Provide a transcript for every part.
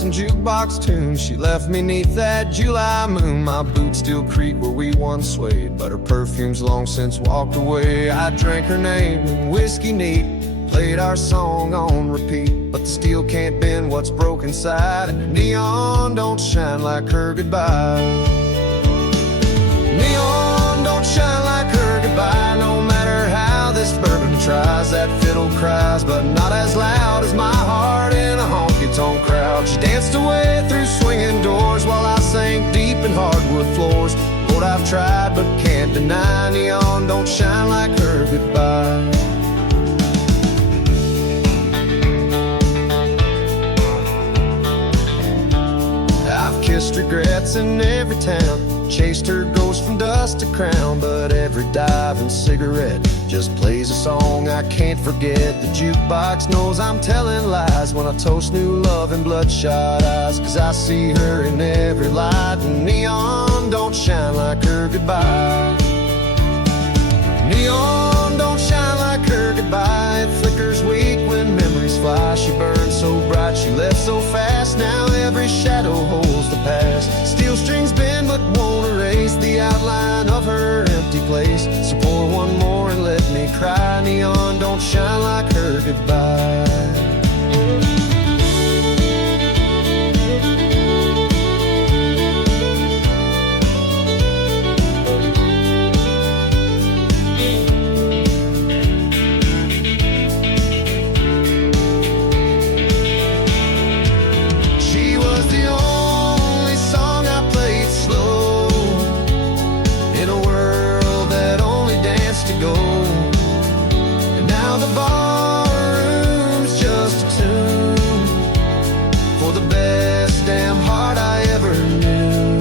some jukebox tunes. She left me 'neath that July moon. My boots still creak where we once swayed, but her perfume's long since walked away. I drank her name and whiskey neat, played our song on repeat, but the steel can't bend what's broke inside, and the neon don't shine like her goodbye. Neon don't shine like her goodbye. No matter how this bourbon tries, that fiddle cries, but not as loud as my heart in a honky-tonk crowd. She danced away through swinging doors while I sank deep in hardwood floors. Lord, I've tried but can't deny, neon don't shine like her goodbye. I've kissed regrets in every town, chased her ghost from dust to crown, but every dive and cigarette just plays a song I can't forget. The jukebox knows I'm telling lies when I toast new love in bloodshot eyes, 'cause I see her in every light, and neon don't shine like her goodbye. Neon don't shine like her goodbye. It flickers weak when memories fly. She burned so bright, she left so fast. Now every shadow holds the past. Steel strings bend but won't erase the outline of her empty place. So pour one more and let me cry. Neon don't shine like her goodbye. Go. And now the barroom's just a tune for the best damn heart I ever knew.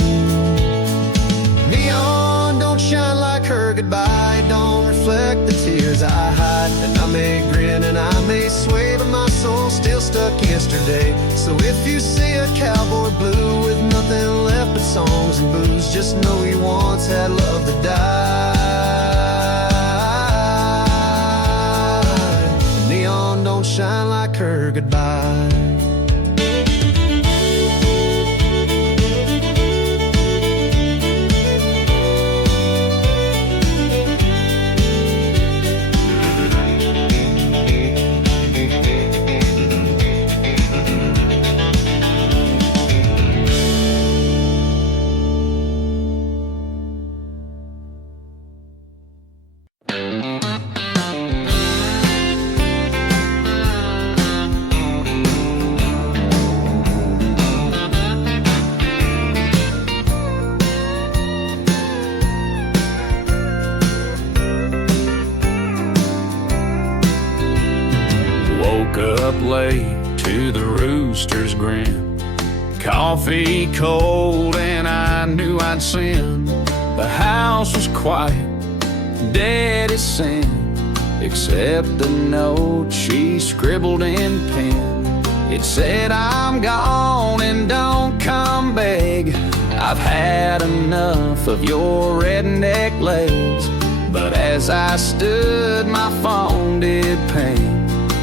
Neon don't shine like her goodbye, don't reflect the tears I hide. And I may grin and I may sway, but my soul's still stuck yesterday. So if you see a cowboy blue with nothing left but songs and booze, just know he once had love that died. Don't shine like her goodbye. Up late to the rooster's grin, coffee cold and I knew I'd sin. The house was quiet, dead as sin, except the note she scribbled in pen. It said, I'm gone and don't come beg. I've had enough of your redneck legs. But as I stood, my phone did ping.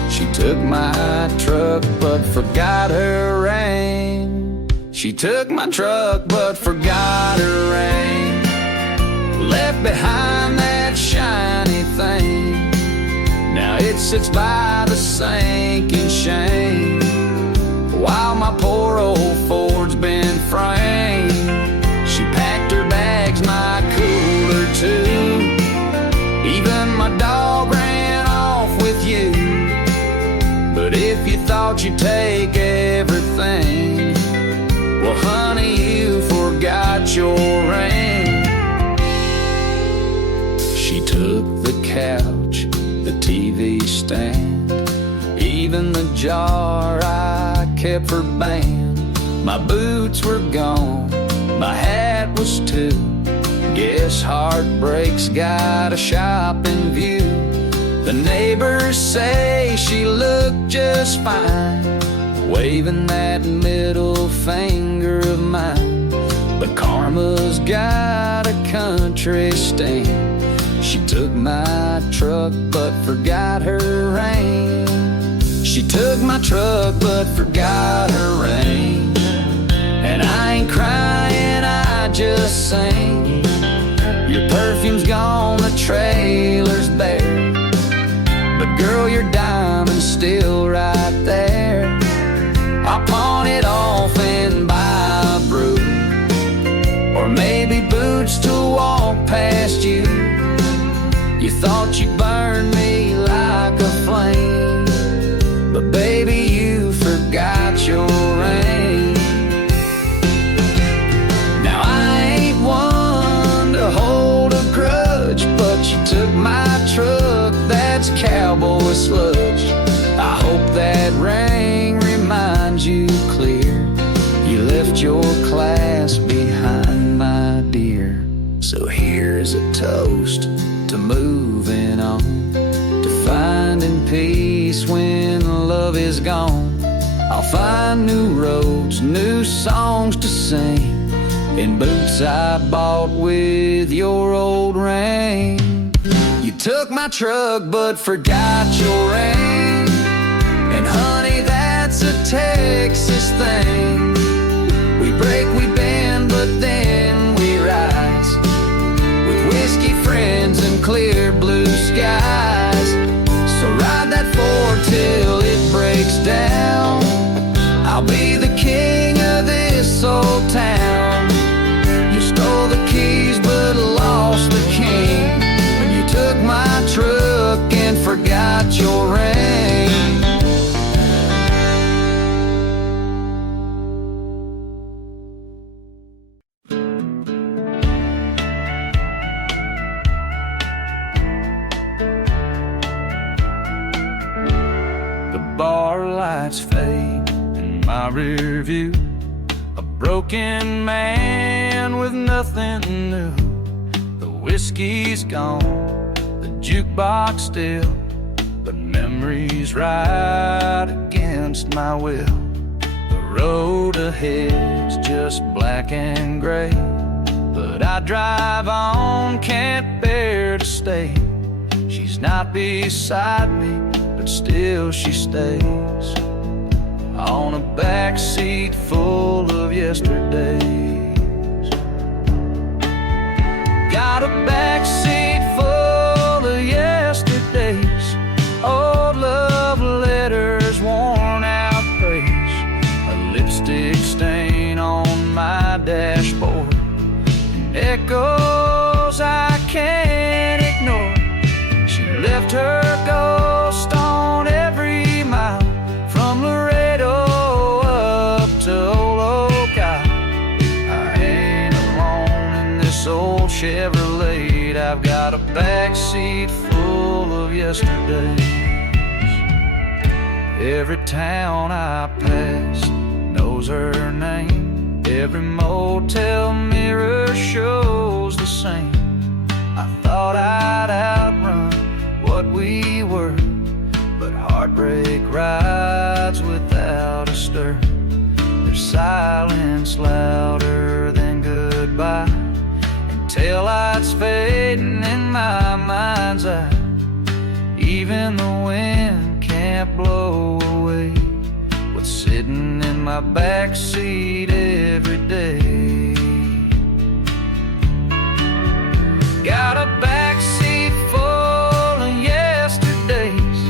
She took my truck but forgot her ring. She took my truck but forgot her ring. Left behind that shiny thing. Now it sits by the sink in shame, while my poor old Ford's been framed. She packed her bags, my cooler too. Even my dog ran off with you. But if you thought you'd take everything, well, honey, you forgot your ring. She took the couch, the TV stand, even the jar I kept for band. My boots were gone, my hat was too. Guess heartbreak's got a shop in view. The neighbors say she looked just fine, waving that middle finger of mine. But karma's got a country sting. She took my truck but forgot her ring. She took my truck but forgot her ring. And I ain't crying, I just sing. Your perfume's gone, the trailer's bare, but girl, your diamond's still right there. I'll pawn it off and buy a brew, or maybe boots to walk past you. You thought you burned me like a flame, but baby, you forgot your ring. Now I ain't one to hold a grudge, but you took my truck, that's cowboy sludge. I hope that ring reminds you clear, you left your class behind, my dear. So here's a toast to moving on, to finding peace when love is gone. I'll find new roads, new songs to sing, in boots I bought with your old ring. You took my truck but forgot your ring, and honey, that's a Texas thing. We break, we bend, but then we rise, with whiskey friends and clear blue skies. So ride that Ford till it breaks down, I'll be the king of this old town. You stole the keys but lost the king, when you took my truck and forgot your ring. The bar lights fade in my rear view, a broken man with nothing new. The whiskey's gone, the jukebox still, but memories right against my will. The road ahead's just black and gray, but I drive on, can't bear to stay. She's not beside me, but still she stays, on a backseat full of yesterdays. Got a backseat full of yesterdays, old love letters, worn out praise, a lipstick stain on my dashboard, and echoes I can't ignore. She left her ghost on every mile, from Laredo up to Old Oak Isle. I ain't alone in this old Chevrolet, I've got a backseat full of yesterdays. Every town I pass knows her name, every motel mirror shows the same. I thought I'd outrun what we were, but heartbreak rides without a stir. There's silence louder than goodbye, and taillights fading in my mind's eye. Even the wind can't blow away what's sitting in my backseat every day. Got a backseat full of yesterdays,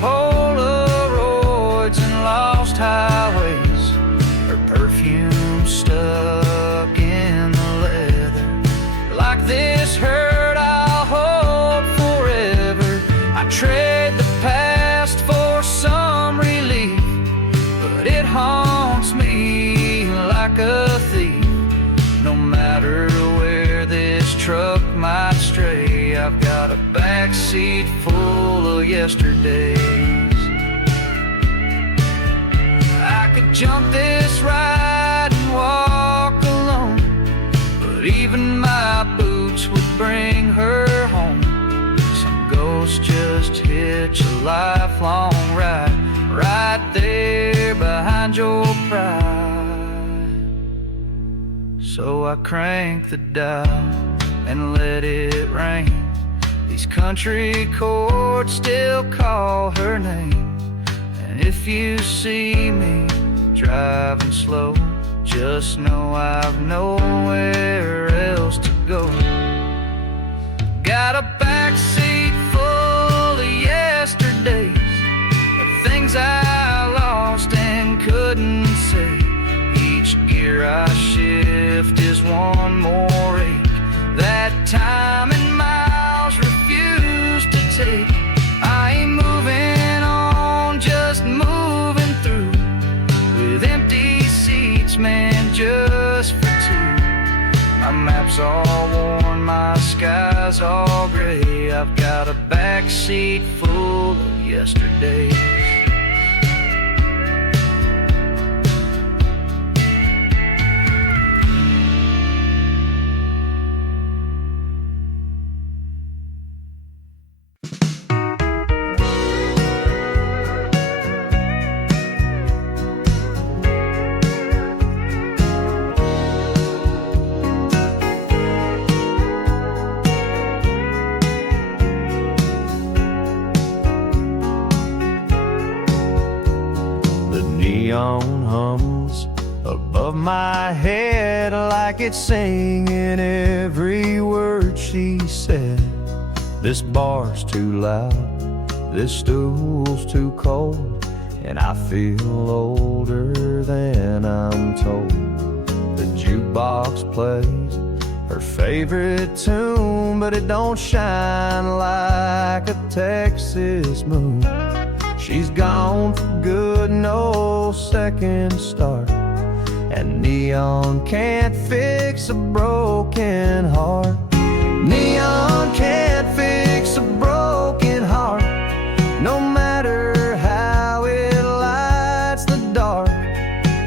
Polaroids and lost highways, her perfume stuck in the leather. Like this hurt I'll hold forever, I trade the past for some relief, but it haunts me like a thief. No matter where this truck might stray, I've got a backseat full of yesterdays. I could jump this ride and walk alone, but even my boots would bring her home. Some ghost just hitch a lifelong ride, right there behind your pride. So I crank the dial and let it rain. These country chords still call her name, and if you see me driving slow, just know I've nowhere else to go. Got a backseat full of yesterdays, of things I lost and couldn't say. Each gear I shift is one more ache that time and miles refuse to take. I ain't moving on, just moving through, with empty seats, man, just for two. My map's all worn, my sky's all gray. I've got a backseat full of yesterdays. Neon hums above my head like it's singing every word she said. This bar's too loud, this stool's too cold, and I feel older than I'm told. The jukebox plays her favorite tune, but it don't shine like a Texas moon. She's gone for good, no second start, and neon can't fix a broken heart. Neon can't fix a broken heart, no matter how it lights the dark.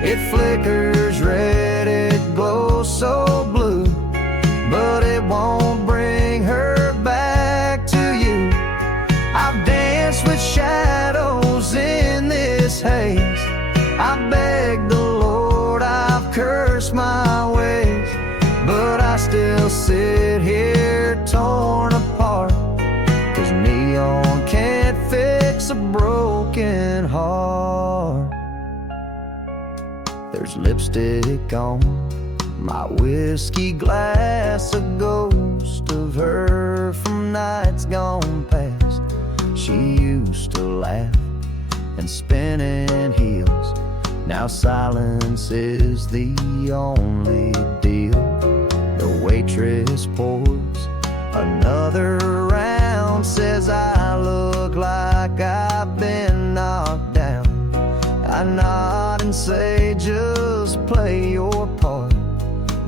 It flickers red, it glows so blue, but it won't bring her back to you. I've danced with shadows in this haze, I begged the Lord, I've cursed my ways, but I still sit here torn apart, 'cause neon can't fix a broken heart. There's lipstick on my whiskey glass, a ghost of her from nights gone past. She used to laugh and spin in heels, now silence is the only deal. The waitress pours another round, says I look like I've been knocked down. I nod and say just play your part,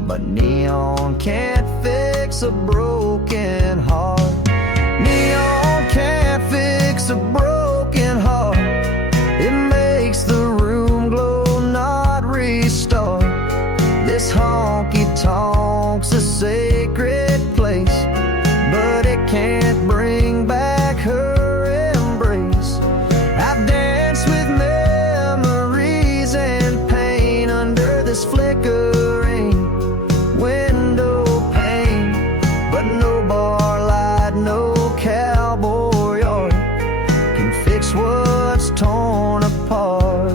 but neon can't fix a broken heart. Neon can't fix a broken heart, it makes the room glow, not restart. This honky tonk's a sacred place, but it can't bring back her embrace. I've danced with memories and pain under this flickering window pane, but no bar light, no cowboy art can fix what's torn apart.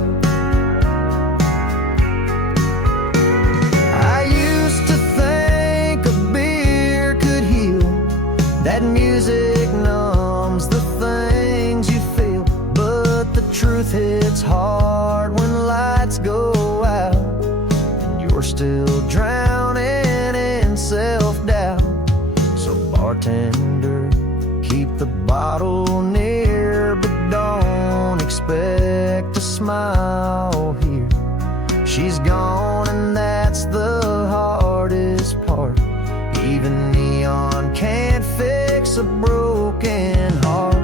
I used to think a beer could heal, that music numbs the things you feel, but the truth hits hard when lights go out, and you're still drowning in self-doubt. So bartender, keep the bottle near, but don't expect a smile here. She's gone and that's the hardest part. Even neon can't fix a broken heart.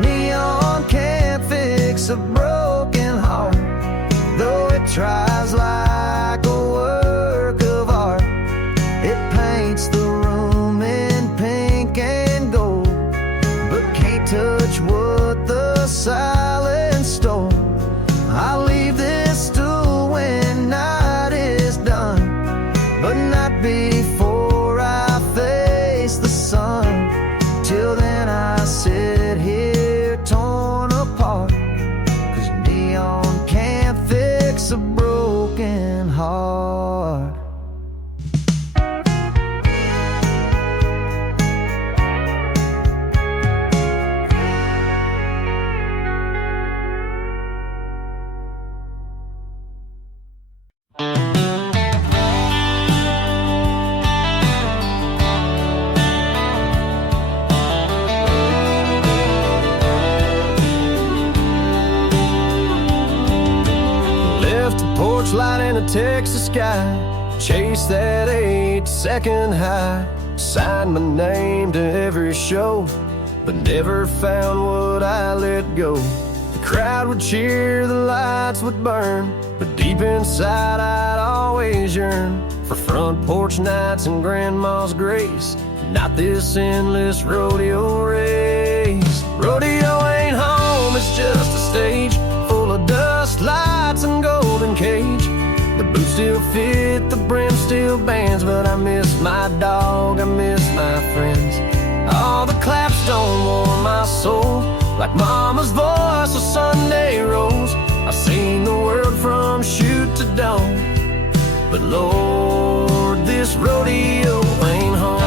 Neon can't fix a broken heart, though it tries like a work of art. It paints the room in pink and gold, but can't touch what the silence stole. I'll leave this stool when night is done, but not before I face the sun. Till then I sit here torn apart, 'cause light in a Texas sky, chase that 8-second high. Signed my name to every show, but never found what I let go. The crowd would cheer, the lights would burn, but deep inside I'd always yearn for front porch nights and grandma's grace, not this endless rodeo race. Rodeo ain't home, it's just a stage full of dust, lights, and golden cage. The boots still fit, the brim still bands, but I miss my dog, I miss my friends. All the claps don't warm my soul like mama's voice or Sunday rolls. I've seen the world from shoot to dawn, but Lord, this rodeo ain't home.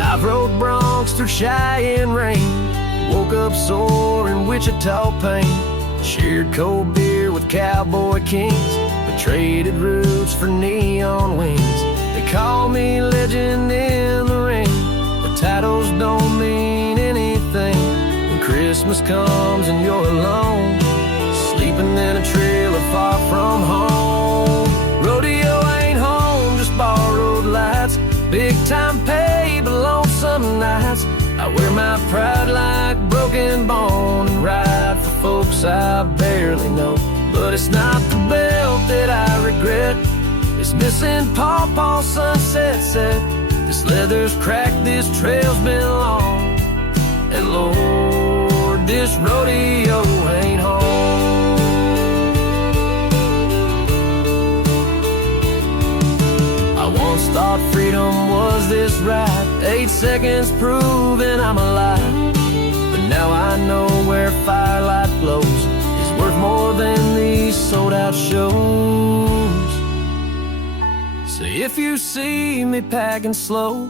I've rode broncs through Cheyenne rain, woke up sore in Wichita pain, shared cold beer with Cowboy kings, but traded roots for neon wings. They call me legend in the ring, the titles don't mean anything when Christmas comes and you're alone, sleeping in a trailer far from home. Rodeo ain't home, just borrowed lights, big time pay, but lonesome nights. I wear my pride like broken bone and ride for folks I barely know. But it's not the belt that I regret, it's missing pawpaw sunset set. This leather's cracked, this trail's been long, and Lord, this rodeo ain't home. I once thought freedom was this right, 8 seconds proving I'm alive. But now I know where firelight glows is worth more than these sold out shows. So if you see me packing slow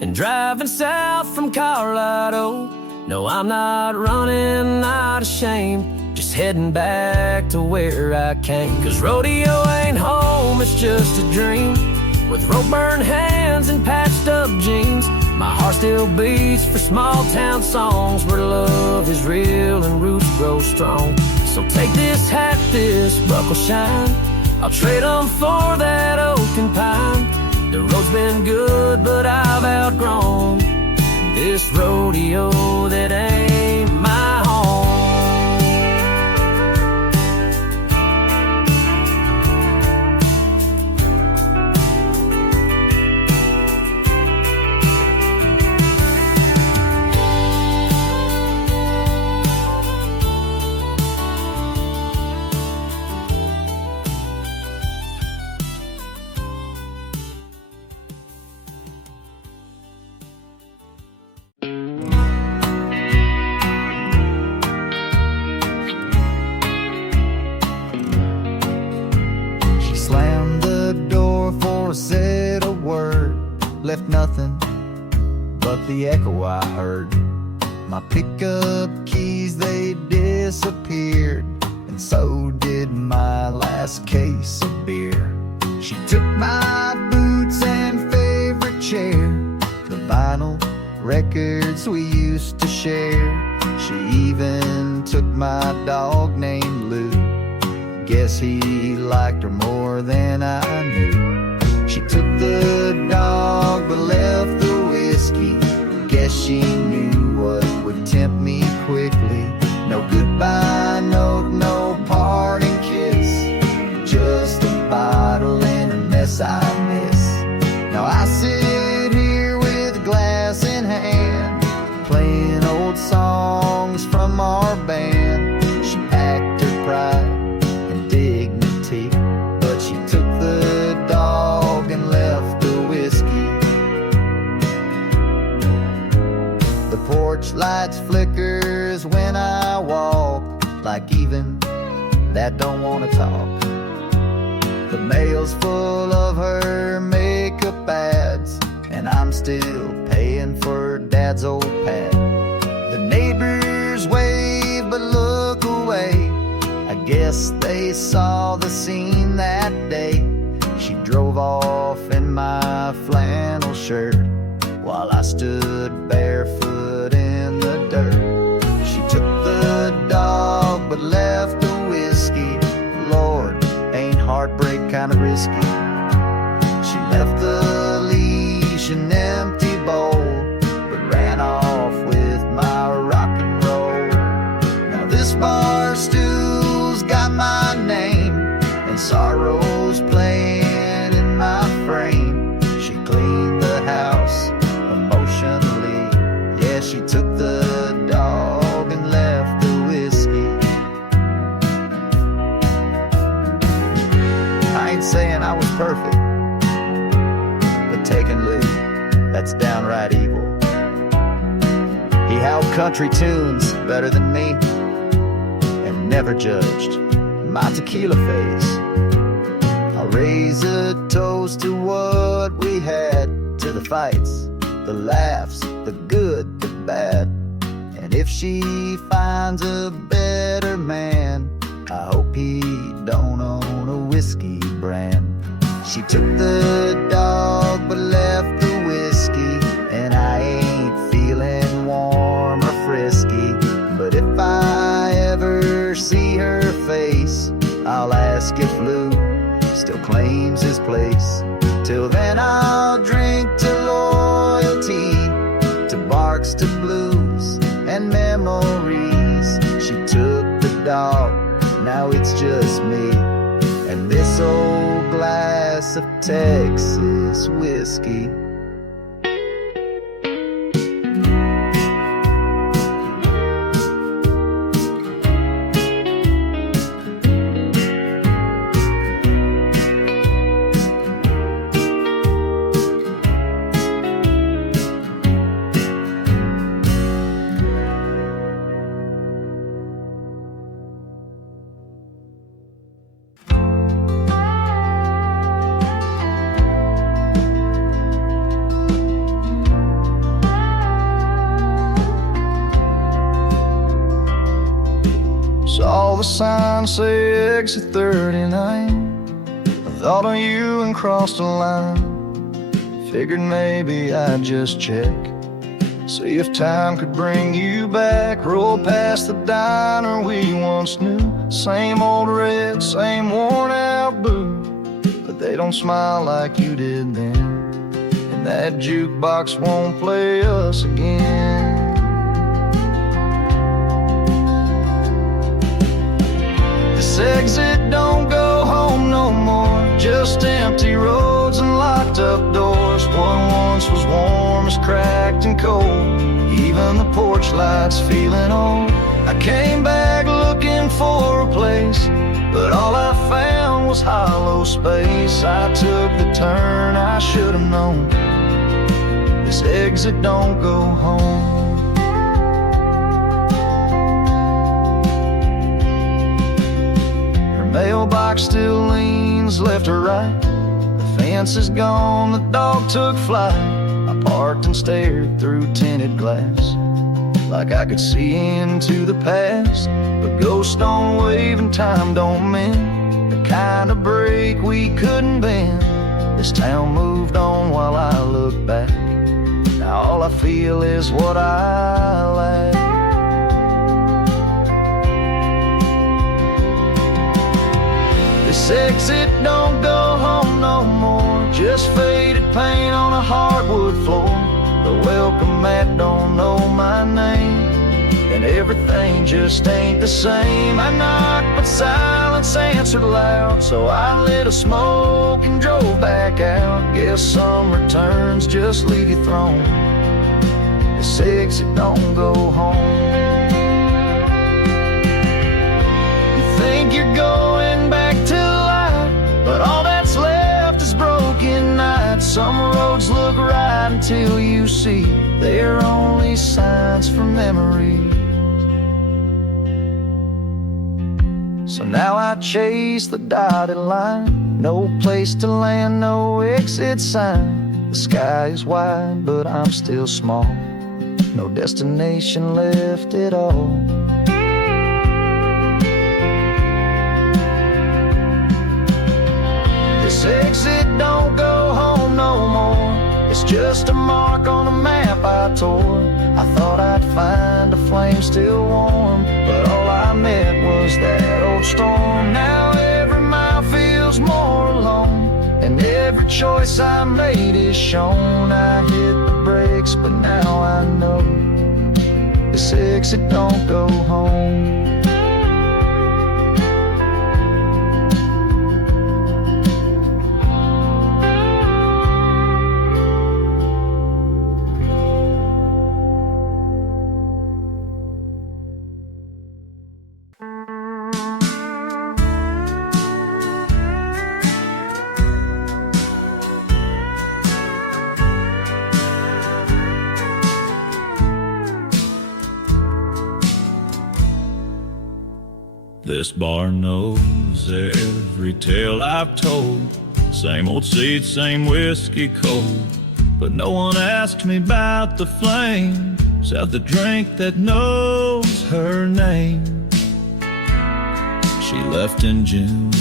and driving south from Colorado, no, I'm not running, not ashamed, just heading back to where I came. Cause rodeo ain't home, it's just a dream, with rope-burned hands and patched up jeans. My heart still beats for small town songs where love is real and roots grow strong. So take this hat, this buckle shine, I'll trade them for that oak and pine. The road's been good, but I've outgrown this rodeo that ain't my home. Said a word, left nothing but the echo I heard. My pickup keys, they disappeared, and so did my last case of beer. She took my boots and favorite chair, the vinyl records we used to share. She even took my dog named Lou, guess he liked her more than I knew. She took the dog but left the whiskey, guess she knew what would tempt me quickly. No goodbye note, no parting kiss, just a bottle and a mess I miss. Now I sit here with a glass in hand, playing old songs from our band. She packed her pride and dignity, but she took the dog and left the whiskey. The porch lights flickers when I walk, like even that don't wanna talk. The mail's full of her makeup ads, and I'm still paying for Dad's old pad. The neighbors wave but look away, I guess they saw the scene that day. She drove off in my flannel shirt while I stood barefoot in the dirt. She took the dog but left the whiskey. Lord, ain't heartbreak kinda risky? She left the leash an empty bowl, but ran off with my rock and roll. Now this bar stool's got my name, and sorrow's playing in my frame. She cleaned the house emotionally. Yeah, she took the dog and left the whiskey. I ain't saying I was perfect, but taking Lou, that's downright evil. He howled country tunes better than me and never judged my tequila face. I'll raise a toast to what we had, to the fights, the laughs, the good, the bad. And if she finds a better man, I hope he don't own a whiskey brand. She took the dog but left the whiskey, and I ain't feeling warm or frisky. But if I ever see her face, I'll ask if Lou still claims his place. Till then I'll drink to loyalty, to barks, to blues, and memories. She took the dog, now it's just me and this old glass of Texas whiskey. Saw the sign say exit 39. I thought of you and crossed a line. Figured maybe I'd just check, see if time could bring you back. Roll past the diner we once knew. Same old red, same worn out booth, but they don't smile like you did then. And that jukebox won't play us again. This exit don't go home no more, just empty roads and locked up doors. What once was warm is cracked and cold, even the porch lights feeling old. I came back looking for a place, but all I found was hollow space. I took the turn I should have known, this exit don't go home. Mailbox still leans left or right. The fence is gone, the dog took flight. I parked and stared through tinted glass, like I could see into the past. But ghosts don't wave and time don't mend, the kind of break we couldn't bend. This town moved on while I look back. Now all I feel is what I lack. This exit don't go home no more, just faded paint on a hardwood floor. The welcome mat don't know my name, and everything just ain't the same. I knocked but silence answered loud, so I lit a smoke and drove back out. Guess some returns just leave you thrown, this exit don't go home. You think you're going back to life, but all that's left is broken nights. Some roads look right until you see they're only signs for memories. So now I chase the dotted line, no place to land, no exit sign. The sky is wide, but I'm still small, no destination left at all. This exit don't go home no more. It's just a mark on a map I tore. I thought I'd find a flame still warm, but all I met was that old storm. Now every mile feels more alone, and every choice I made is shown. I hit the brakes, but now I know this exit don't go home. This bar knows every tale I've told. Same old seats, same whiskey cold. But no one asked me about the flame, except the drink that knows her name. She left in June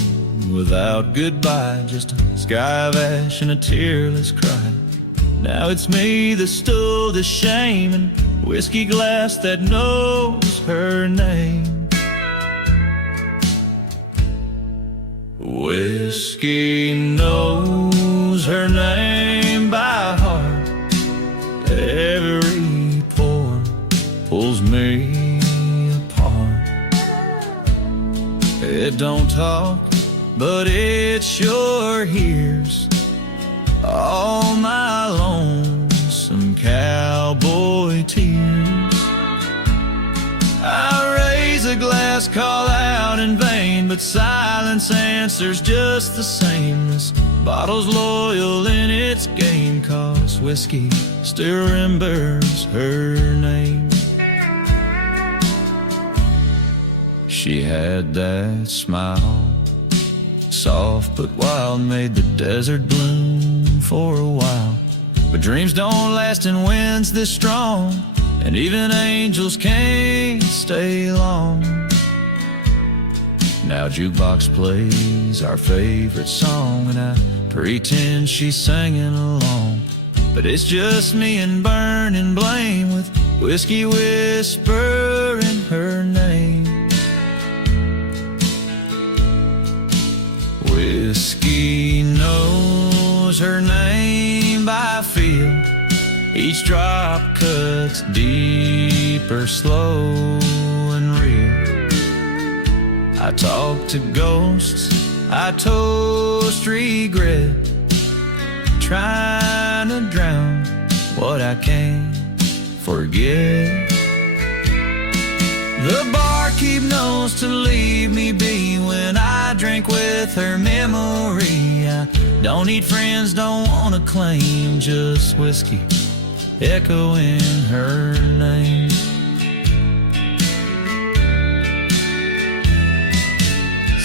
without goodbye, just a sky of ash and a tearless cry. Now it's me that stood the shame, and whiskey glass that knows her name. Whiskey knows her name by heart. Every pour pulls me apart. It don't talk, but it sure hears all my lonesome cowboy tears. I raise a glass, call out in vain, but silence answers just the same. This bottle's loyal in its game, 'cause whiskey still remembers her name. She had that smile, soft but wild, made the desert bloom for a while. But dreams don't last in winds this strong, and even angels can't stay long. Now jukebox plays our favorite song, and I pretend she's singing along. But it's just me and burning blame, with whiskey whispering her name. Whiskey knows her name by feel. Each drop cuts deeper, slow and real. I talk to ghosts, I toast regret, trying to drown what I can't forget. The barkeep knows to leave me be when I drink with her memory. I don't need friends, don't want to claim, just whiskey echoing her name.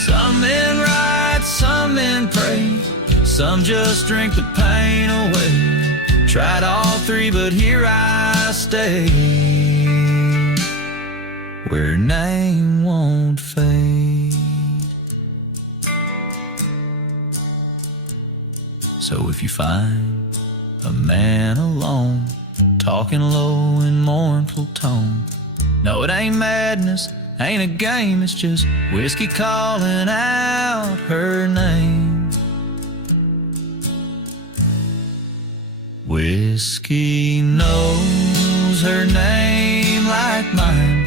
Some men write, some men pray, some just drink the pain away. Tried all three, but here I stay, where name won't fade. So if you find a man alone, talking low in mournful tone, no, it ain't madness, ain't a game, it's just whiskey calling out her name. Whiskey knows her name like mine,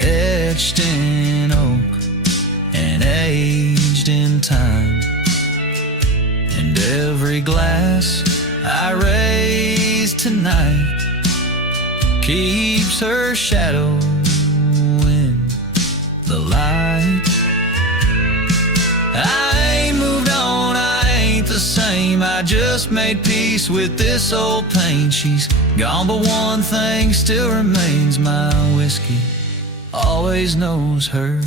etched in oak and aged in time. And every glass I raise tonight keeps her shadow in the light. I ain't moved on, I ain't the same, I just made peace with this old pain. She's gone, but one thing still remains, my whiskey always knows her